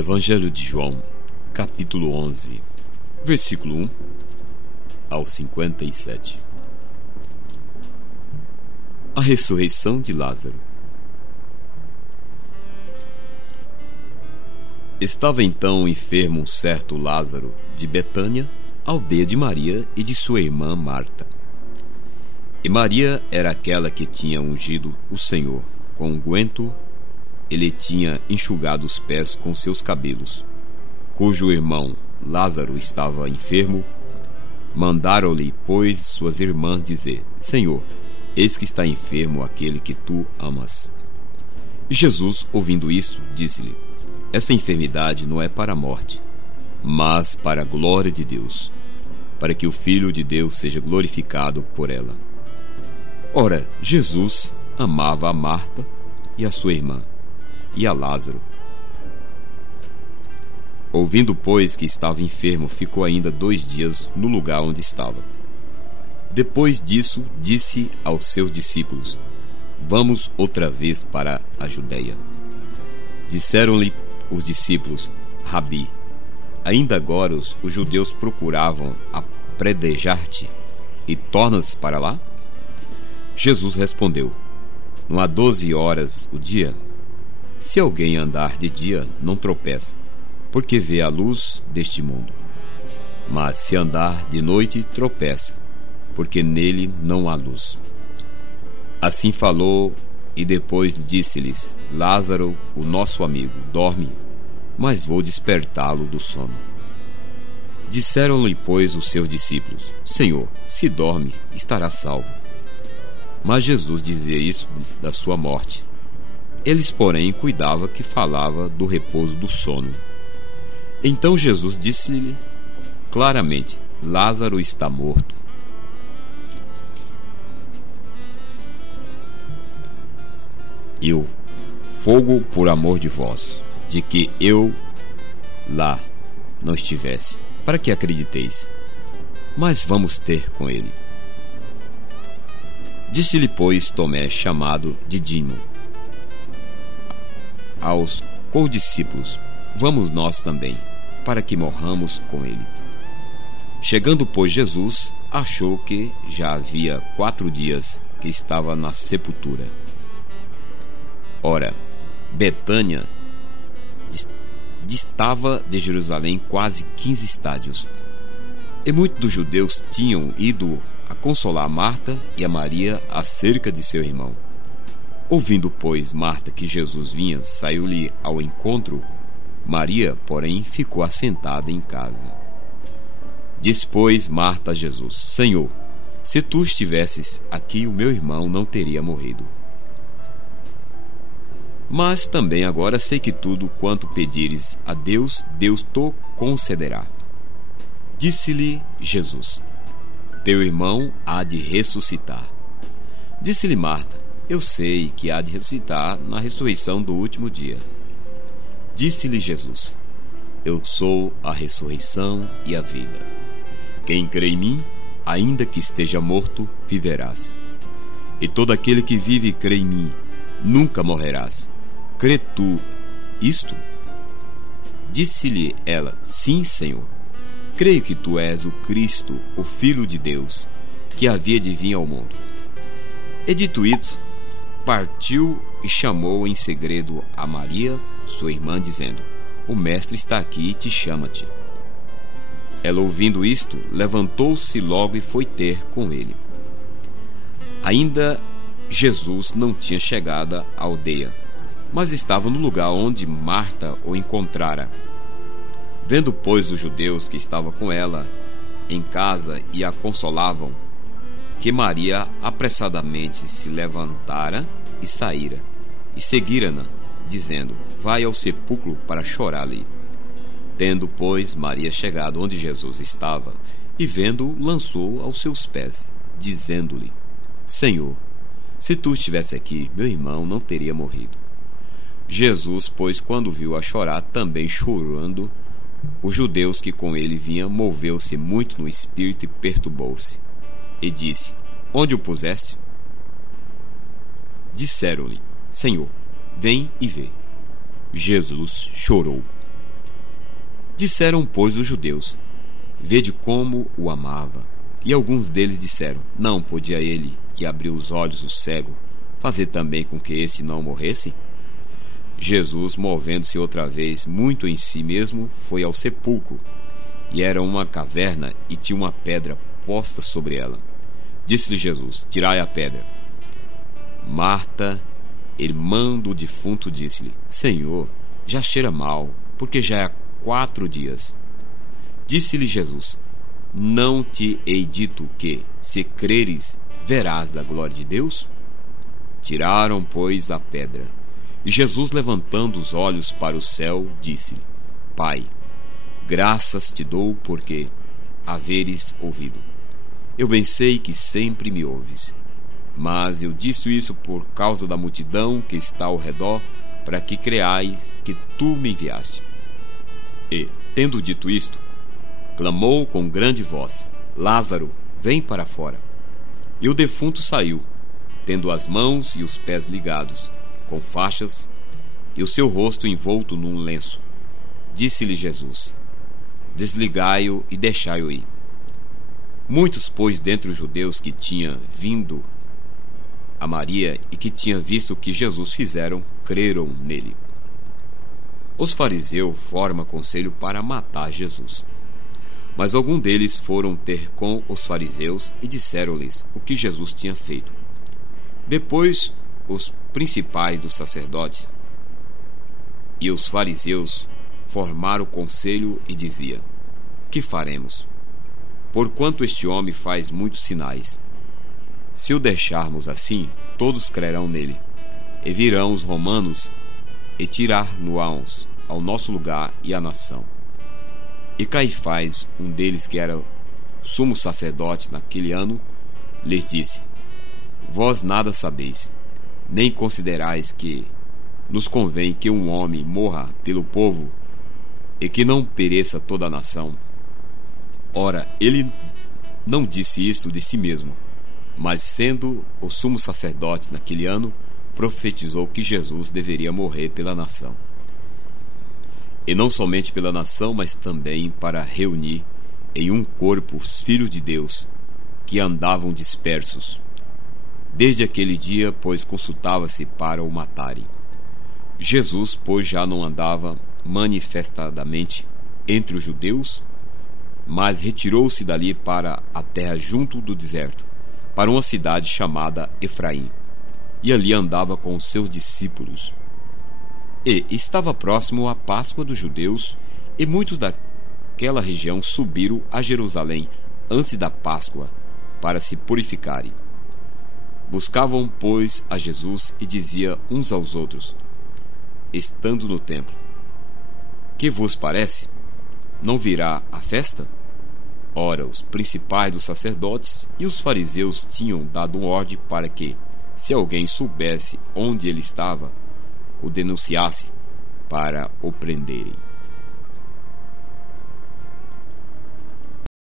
Evangelho de João, capítulo 11, versículo 1 ao 57. A ressurreição de Lázaro. Estava então enfermo um certo Lázaro de Betânia, aldeia de Maria e de sua irmã Marta. E Maria era aquela que tinha ungido o Senhor com unguento. Ele tinha enxugado os pés com seus cabelos, cujo irmão Lázaro estava enfermo. Mandaram-lhe, pois, suas irmãs dizer: Senhor, eis que está enfermo aquele que tu amas. E Jesus, ouvindo isso, disse-lhe: Essa enfermidade não é para a morte, mas para a glória de Deus, para que o Filho de Deus seja glorificado por ela. Ora, Jesus amava a Marta e a sua irmã, e a Lázaro. Ouvindo, pois, que estava enfermo, ficou ainda 2 dias no lugar onde estava. Depois disso, disse aos seus discípulos: Vamos outra vez para a Judeia. Disseram-lhe os discípulos: Rabi, ainda agora os judeus procuravam apredejar-te, e tornas para lá? Jesus respondeu: Não há 12 horas o dia? Se alguém andar de dia, não tropeça, porque vê a luz deste mundo. Mas se andar de noite, tropeça, porque nele não há luz. Assim falou, e depois disse-lhes: Lázaro, o nosso amigo, dorme, mas vou despertá-lo do sono. Disseram-lhe, pois, os seus discípulos: Senhor, se dorme, estará salvo. Mas Jesus dizia isso da sua morte. Eles, porém, cuidavam que falava do repouso do sono. Então Jesus disse-lhe claramente: Lázaro está morto. E o fogo por amor de vós, de que eu lá não estivesse, para que acrediteis. Mas vamos ter com ele. Disse-lhe, pois, Tomé, chamado Didimo, aos condiscípulos: Vamos nós também, para que morramos com ele. Chegando, pois, Jesus, achou que já havia 4 dias que estava na sepultura. Ora, Betânia distava de Jerusalém quase 15 estádios. E muitos dos judeus tinham ido a consolar Marta e a Maria acerca de seu irmão. Ouvindo, pois, Marta que Jesus vinha, saiu-lhe ao encontro. Maria, porém, ficou assentada em casa. Disse, pois, Marta a Jesus: Senhor, se tu estivesses aqui, o meu irmão não teria morrido. Mas também agora sei que tudo quanto pedires a Deus, Deus te concederá. Disse-lhe Jesus: Teu irmão há de ressuscitar. Disse-lhe Marta: Eu sei que há de ressuscitar na ressurreição do último dia. Disse-lhe Jesus: Eu sou a ressurreição e a vida. Quem crê em mim, ainda que esteja morto, viverás. E todo aquele que vive e crê em mim, nunca morrerás. Crê tu isto? Disse-lhe ela: Sim, Senhor. Creio que tu és o Cristo, o Filho de Deus, que havia de vir ao mundo. E dito isso, partiu e chamou em segredo a Maria, sua irmã, dizendo: O mestre está aqui e te chama-te. Ela, ouvindo isto, levantou-se logo e foi ter com ele. Ainda Jesus não tinha chegado à aldeia, mas estava no lugar onde Marta o encontrara. Vendo, pois, os judeus que estavam com ela em casa e a consolavam, que Maria apressadamente se levantara e saíra, e seguira-na, dizendo: Vai ao sepulcro para chorar ali. Tendo, pois, Maria chegado onde Jesus estava, e vendo-o, lançou aos seus pés, dizendo-lhe: Senhor, se tu estivesse aqui, meu irmão não teria morrido. Jesus, pois, quando viu a chorar, também chorando, os judeus que com ele vinham, moveu-se muito no espírito e perturbou-se. E disse: Onde o puseste? Disseram-lhe: Senhor, vem e vê. Jesus chorou. Disseram, pois, os judeus: vede como o amava. E alguns deles disseram: não podia ele, que abriu os olhos do cego, fazer também com que este não morresse? Jesus, movendo-se outra vez muito em si mesmo, foi ao sepulcro. E era uma caverna, e tinha uma pedra posta sobre ela. Disse-lhe Jesus: tirai a pedra. Marta, irmã do defunto, disse-lhe: Senhor, já cheira mal, porque já há 4 dias. Disse-lhe Jesus: não te hei dito que, se creres, verás a glória de Deus? Tiraram, pois, a pedra. E Jesus, levantando os olhos para o céu, disse-lhe: Pai, graças te dou porque haveres ouvido. Eu bem sei que sempre me ouves, mas eu disse isso por causa da multidão que está ao redor, para que creais que tu me enviaste. E, tendo dito isto, clamou com grande voz: Lázaro, vem para fora. E o defunto saiu, tendo as mãos e os pés ligados com faixas e o seu rosto envolto num lenço. Disse-lhe Jesus: desligai-o e deixai-o ir. Muitos, pois, dentre os judeus que tinham vindo a Maria e que tinham visto o que Jesus fizeram, creram nele. Os fariseus formam conselho para matar Jesus. Mas alguns deles foram ter com os fariseus e disseram-lhes o que Jesus tinha feito. Depois, os principais dos sacerdotes e os fariseus formaram o conselho e diziam: que faremos? Porquanto este homem faz muitos sinais. Se o deixarmos assim, todos crerão nele. E virão os romanos e tirar-no-ãos ao nosso lugar e à nação. E Caifás, um deles que era sumo sacerdote naquele ano, lhes disse: vós nada sabeis, nem considerais que nos convém que um homem morra pelo povo e que não pereça toda a nação. Ora, ele não disse isto de si mesmo, mas, sendo o sumo sacerdote naquele ano, profetizou que Jesus deveria morrer pela nação. E não somente pela nação, mas também para reunir em um corpo os filhos de Deus, que andavam dispersos. Desde aquele dia, pois, consultava-se para o matarem. Jesus, pois, já não andava manifestadamente entre os judeus, mas retirou-se dali para a terra junto do deserto, para uma cidade chamada Efraim, e ali andava com os seus discípulos. E estava próximo a Páscoa dos judeus, e muitos daquela região subiram a Jerusalém antes da Páscoa, para se purificarem. Buscavam, pois, a Jesus e diziam uns aos outros, estando no templo: que vos parece? Não virá a festa? Ora, os principais dos sacerdotes e os fariseus tinham dado ordem para que, se alguém soubesse onde ele estava, o denunciasse para o prenderem.